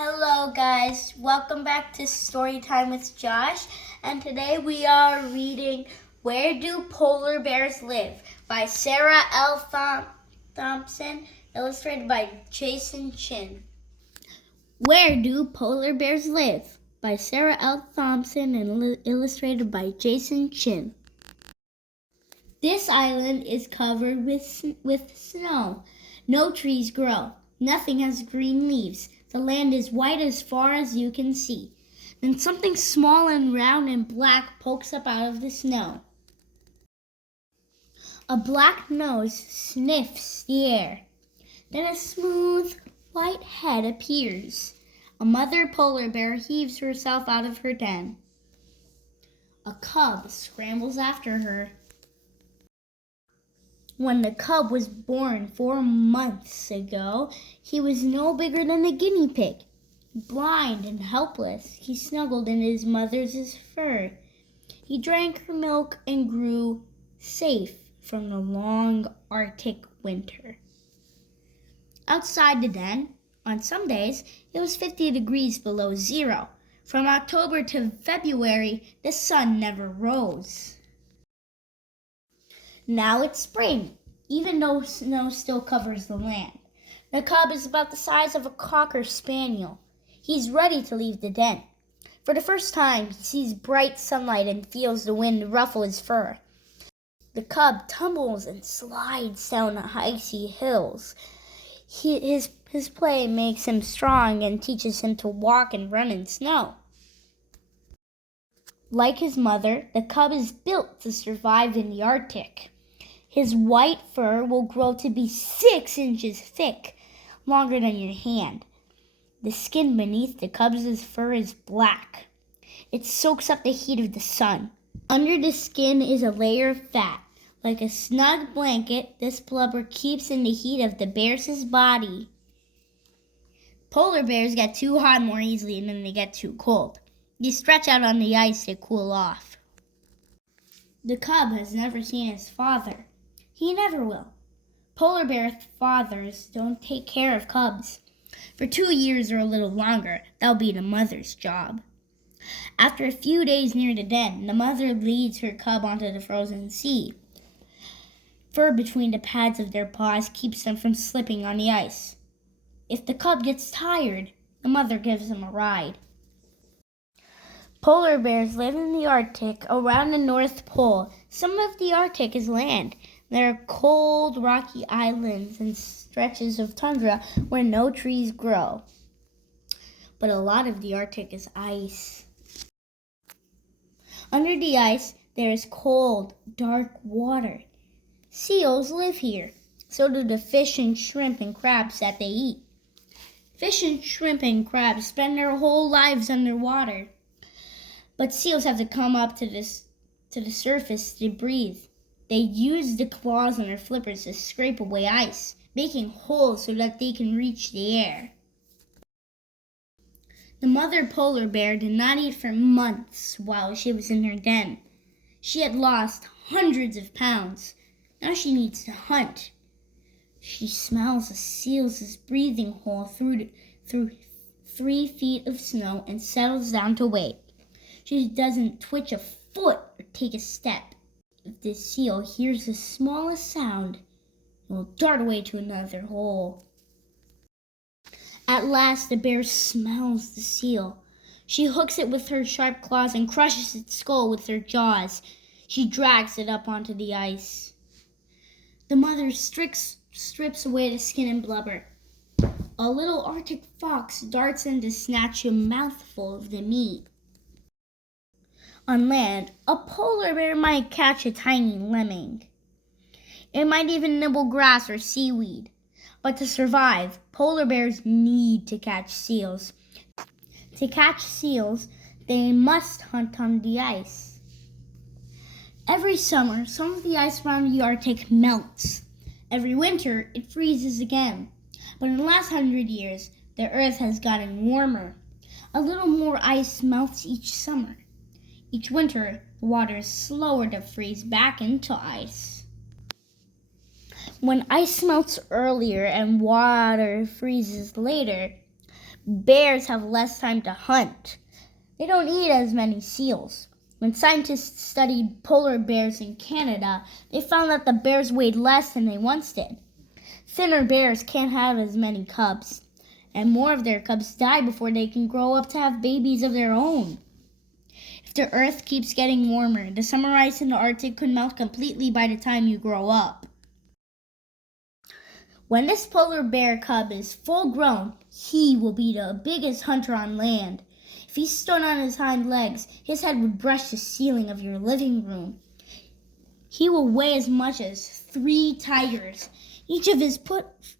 Hello guys, welcome back to Storytime with Josh, and today we are reading Where Do Polar Bears Live by Sarah L. Thomson, illustrated by Jason Chin. Where Do Polar Bears Live by Sarah L. Thomson and illustrated by Jason Chin. This island is covered with snow. No trees grow. Nothing has green leaves. The land is white as far as you can see. Then something small and round and black pokes up out of the snow. A black nose sniffs the air. Then a smooth white head appears. A mother polar bear heaves herself out of her den. A cub scrambles after her. When the cub was born 4 months ago, he was no bigger than a guinea pig. Blind and helpless, he snuggled in his mother's fur. He drank her milk and grew safe from the long Arctic winter. Outside the den, on some days, it was 50 degrees below zero. From October to February, the sun never rose. Now it's spring, even though snow still covers the land. The cub is about the size of a cocker spaniel. He's ready to leave the den. For the first time, he sees bright sunlight and feels the wind ruffle his fur. The cub tumbles and slides down the icy hills. His play makes him strong and teaches him to walk and run in snow. Like his mother, the cub is built to survive in the Arctic. His white fur will grow to be 6 inches thick, longer than your hand. The skin beneath the cub's fur is black. It soaks up the heat of the sun. Under the skin is a layer of fat. Like a snug blanket, this blubber keeps in the heat of the bear's body. Polar bears get too hot more easily than they get too cold. They stretch out on the ice to cool off. The cub has never seen his father. He never will. Polar bear fathers don't take care of cubs. For 2 years or a little longer, that'll be the mother's job. After a few days near the den, the mother leads her cub onto the frozen sea. Fur between the pads of their paws keeps them from slipping on the ice. If the cub gets tired, the mother gives him a ride. Polar bears live in the Arctic around the North Pole. Some of the Arctic is land. There are cold, rocky islands and stretches of tundra where no trees grow. But a lot of the Arctic is ice. Under the ice, there is cold, dark water. Seals live here. So do the fish and shrimp and crabs that they eat. Fish and shrimp and crabs spend their whole lives underwater. But seals have to come up to the surface to breathe. They use the claws on their flippers to scrape away ice, making holes so that they can reach the air. The mother polar bear did not eat for months while she was in her den. She had lost hundreds of pounds. Now she needs to hunt. She smells a seal's breathing hole through 3 feet of snow and settles down to wait. She doesn't twitch a foot or take a step. If the seal hears the smallest sound, it will dart away to another hole. At last, the bear smells the seal. She hooks it with her sharp claws and crushes its skull with her jaws. She drags it up onto the ice. The mother strips away the skin and blubber. A little Arctic fox darts in to snatch a mouthful of the meat. On land, a polar bear might catch a tiny lemming. It might even nibble grass or seaweed. But to survive, polar bears need to catch seals. To catch seals, they must hunt on the ice. Every summer, some of the ice around the Arctic melts. Every winter, it freezes again. But in the last 100 years, the Earth has gotten warmer. A little more ice melts each summer. Each winter, the water is slower to freeze back into ice. When ice melts earlier and water freezes later, Bears have less time to hunt. They don't eat as many seals. When scientists studied polar bears in Canada, they found that the bears weighed less than they once did. Thinner bears can't have as many cubs, and more of their cubs die before they can grow up to have babies of their own. If the Earth keeps getting warmer, the summer ice in the Arctic could melt completely by the time you grow up. When this polar bear cub is full grown, he will be the biggest hunter on land. If he stood on his hind legs, his head would brush the ceiling of your living room. He will weigh as much as 3 tigers. Each of his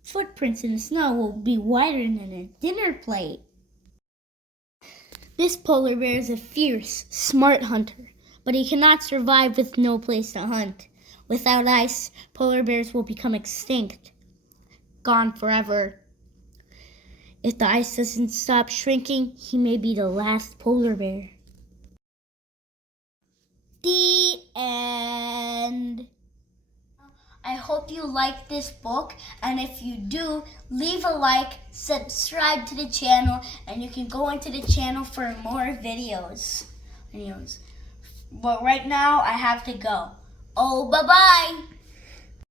footprints in the snow will be wider than a dinner plate. This polar bear is a fierce, smart hunter, but he cannot survive with no place to hunt. Without ice, polar bears will become extinct. Gone forever. If the ice doesn't stop shrinking, he may be the last polar bear. The end. I hope you like this book, and if you do, leave a like, subscribe to the channel, and you can go into the channel for more videos. But right now, I have to go. Oh, bye-bye.